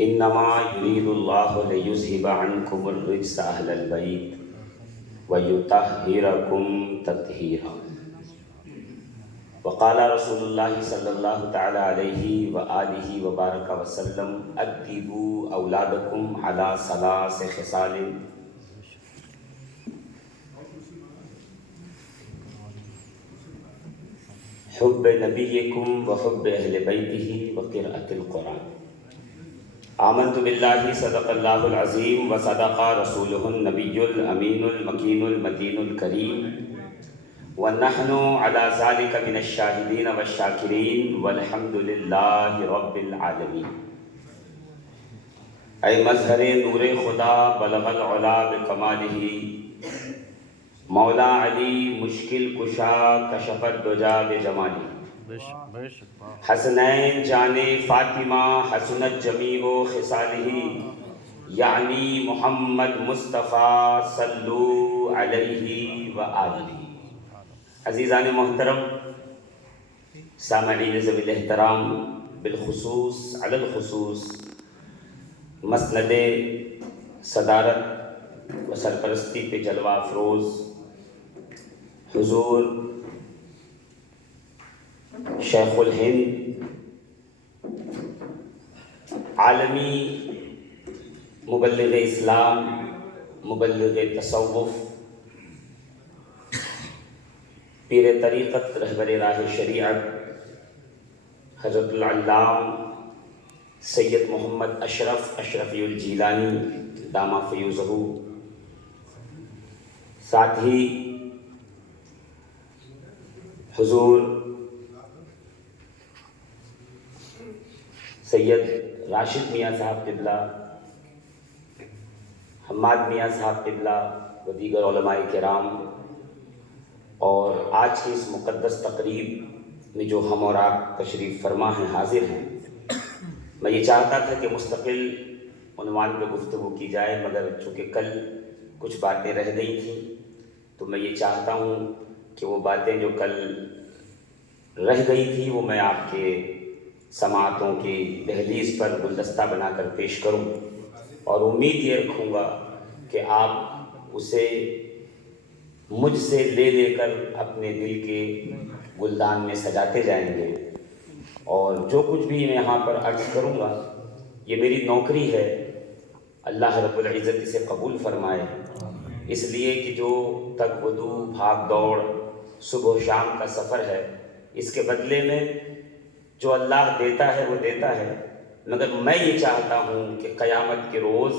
انما یرید اللہ لیذھب عنکم الرجس اہل البیت ویطہرکم تطہیرا۔ وقال رسول اللہ صلی اللہ تعالی علیہ وآلہ وبارک وسلم ادبوا اولادکم علی ثلاث خصال: حب نبیکم وحب اہل بیتہ وقراءۃ القرآن۔ آمنت باللہ صدق اللہ العظیم وصدق رسولہ النبی الامین المکین المتین الکریم، ونحن علی ذلک من الشاہدین والشاکرین والحمد للہ رب العالمین۔ اے مظہر نور خدا بلغ العلا بکمالہ، مولا علی مشکل کشا کشف الدجا بجمالہ۔ حسنین جان فاطمہ حسنت جمیع خصالہ، یعنی محمد مصطفیٰ صلو علیہ وآلہ۔ عزیزان محترم، سامعین ذوی الاحترام، بالخصوص علی الخصوص مسند صدارت و سرپرستی پہ جلوہ افروز حضور شیخ الہند، عالمی مبلغ اسلام، مبلغ تصوف، پیر طریقت، رہبر راہ شریعت، حضرت العلام سید محمد اشرف اشرفی الجیلانی دامہ فیوزہ، ساتھ ہی حضور سید راشد میاں صاحب قبلہ، حماد میاں صاحب قبلہ و دیگر علماء کرام، اور آج کی اس مقدس تقریب میں جو ہم اور آپ تشریف فرما ہیں، حاضر ہیں، میں یہ چاہتا تھا کہ مستقل عنوان پہ گفتگو کی جائے، مگر چونکہ کل کچھ باتیں رہ گئی تھیں تو میں یہ چاہتا ہوں کہ وہ باتیں جو کل رہ گئی تھی وہ میں آپ کے سماعتوں کی دہلیز پر گلدستہ بنا کر پیش کروں، اور امید یہ رکھوں گا کہ آپ اسے مجھ سے لے لے کر اپنے دل کے گلدان میں سجاتے جائیں گے۔ اور جو کچھ بھی میں یہاں پر عرض کروں گا یہ میری نوکری ہے، اللہ رب العزت اسے قبول فرمائے، اس لیے کہ جو تگودو بھاگ دوڑ صبح و شام کا سفر ہے، اس کے بدلے میں جو اللہ دیتا ہے وہ دیتا ہے، مگر میں یہ چاہتا ہوں کہ قیامت کے روز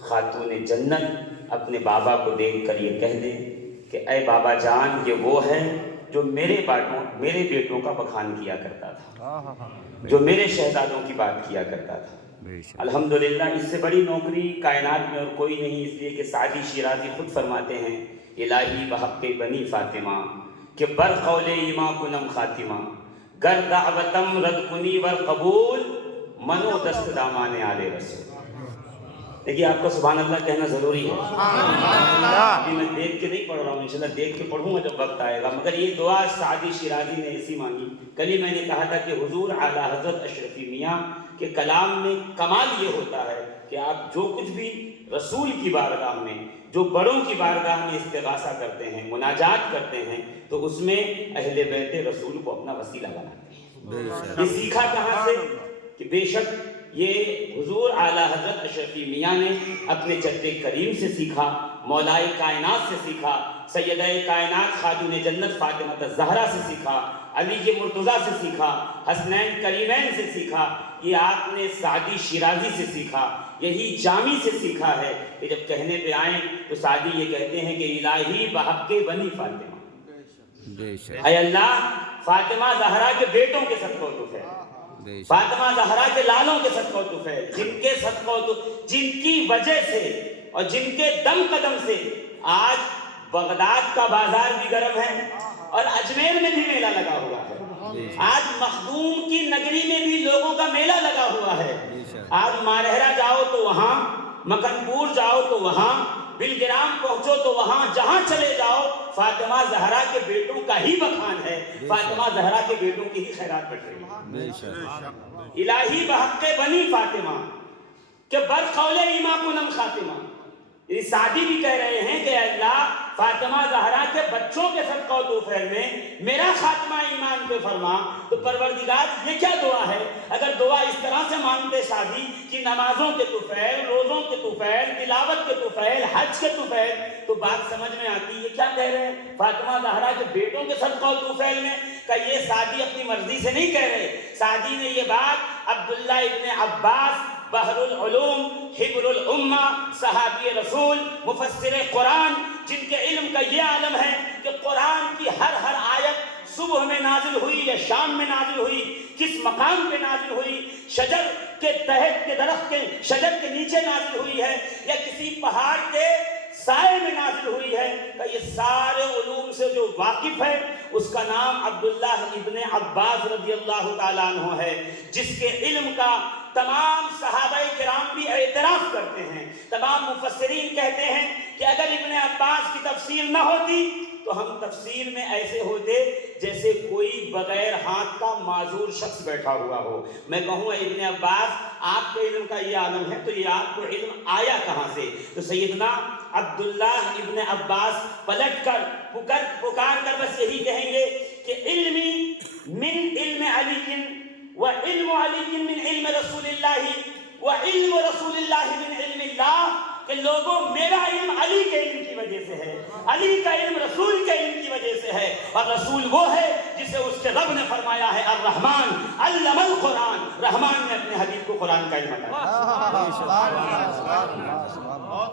خاتون جنت اپنے بابا کو دیکھ کر یہ کہہ دیں کہ اے بابا جان، یہ وہ ہے جو میرے بیٹوں کا بخان کیا کرتا تھا، جو میرے شہزادوں کی بات کیا کرتا تھا۔ الحمدللہ اس سے بڑی نوکری کائنات میں اور کوئی نہیں، اس لیے کہ سعدی شیرازی خود فرماتے ہیں الہی بحق بنی فاطمہ کہ بر قول ایما کنم خاتمہ، گر دعوتم رد کنی ور قبول، منو دست دامان آل رسول۔ دیکھیے آپ کا سبحان اللہ کہنا ضروری ہے، ابھی میں دیکھ کے نہیں پڑھ رہا ہوں، انشاءاللہ دیکھ کے پڑھوں گا جب وقت آئے گا، مگر یہ دعا سعدی شیرازی نے ایسی مانگی۔ کل ہی میں نے کہا تھا کہ حضور اعلیٰ حضرت اشرفی میاں کے کلام میں کمال یہ ہوتا ہے کہ آپ جو کچھ بھی رسول کی بارگاہ میں، جو بڑوں کی بارگاہ میں استغاثہ کرتے ہیں، مناجات کرتے ہیں، تو اس میں اہل بیت رسول کو اپنا وسیلہ بناتے ہیں۔ یہ سیکھا کہاں سے؟ کہ بے شک یہ حضور اعلیٰ حضرت اشرفی میاں نے اپنے جد کریم سے سیکھا، مولائے کائنات سے سیکھا، سیدہ کائنات خاتون جنت فاطمہ الزہرا سے سیکھا، علی مرتضیٰ سے سیکھا، حسنین کریمین سے سیکھا، یہ آپ نے سعدی شیرازی سے سیکھا، یہی جامی سے سیکھا ہے کہ جب کہنے پہ آئیں تو سعدی یہ کہتے ہیں کہ الہی بحق بنی فاطمہ، اے اللہ فاطمہ زہرا کے بیٹوں کے صدقہ و طف ہے، فاطمہ زہرا کے لالوں کے صدقہ و طف ہے، جن کے صدقہ و طف، جن کی وجہ سے اور جن کے دم قدم سے آج بغداد کا بازار بھی گرم ہے اور اجمیر میں بھی میلہ لگا ہوا ہے، آج مخدوم کی نگری میں بھی لوگوں کا میلہ لگا ہوا ہے، آج مارہرہ جاؤ تو وہاں، مکن پور جاؤ تو وہاں، بلگرام پہنچو تو وہاں جہاں چلے جاؤ فاطمہ زہرا کے بیٹوں کا ہی بخان ہے، فاطمہ زہرا کے بیٹوں کی ہی خیرات بٹ رہی ہے۔ الہی بحق بنی فاطمہ کہ برقول ایما کنم خاتمہ، یہ سعدی بھی کہہ رہے ہیں کہ اللہ فاطمہ زہرا کے بچوں کے صدقہ و توفیل میں میرا خاتمہ ایمان پہ فرما۔ تو پروردگار یہ کیا دعا ہے؟ اگر دعا اس طرح سے مانگتے سعدی کہ نمازوں کے توفیل، روزوں کے توفیل، تلاوت کے توفیل، حج کے توفیل، تو بات سمجھ میں آتی یہ کیا کہہ رہے ہیں فاطمہ زہرا کے بیٹوں کے صدقہ و توفیل میں؟ کہ یہ سعدی اپنی مرضی سے نہیں کہہ رہے، سعدی نے یہ بات عبداللہ ابن عباس بحر العلوم، حبر الامہ، صحابی رسول، مفسر قرآن، جن کے علم کا یہ عالم ہے کہ قرآن کی ہر آیت صبح میں نازل ہوئی یا شام میں نازل ہوئی، کس مقام پہ نازل ہوئی، شجر کے تحت کے درخت کے شجر کے نیچے نازل ہوئی ہے یا کسی پہاڑ کے سائے میں نازل ہوئی ہے، کہ یہ سارے علوم سے جو واقف ہے اس کا نام عبداللہ ابن عباس رضی اللہ تعالیٰ عنہ ہے، جس کے علم کا تمام صحابہ کرام بھی اعتراف کرتے ہیں۔ تمام مفسرین کہتے ہیں کہ اگر ابن عباس کی تفسیر نہ ہوتی تو ہم تفسیر میں ایسے ہوتے جیسے کوئی بغیر ہاتھ کا معذور شخص بیٹھا ہوا ہو۔ میں کہوں ابن عباس آپ کے علم کا یہ عالم ہے تو یہ آپ کو علم آیا کہاں سے؟ تو سیدنا عبداللہ ابن عباس پلٹ کر پکار کر بس یہی کہیں گے کہ علمی من علم علی وعلم علی من علم رسول اللہ وعلم رسول اللہ من علم اللہ، کہ لوگوں میرا علم علی کے علم کی وجہ سے ہے، علی کا علم رسول کے علم کی وجہ سے ہے، اور رسول وہ ہے جسے اس کے رب نے فرمایا ہے الرحمن علم القرآن، رحمان نے اپنے حبیب کو قرآن کا علم عطا کیا۔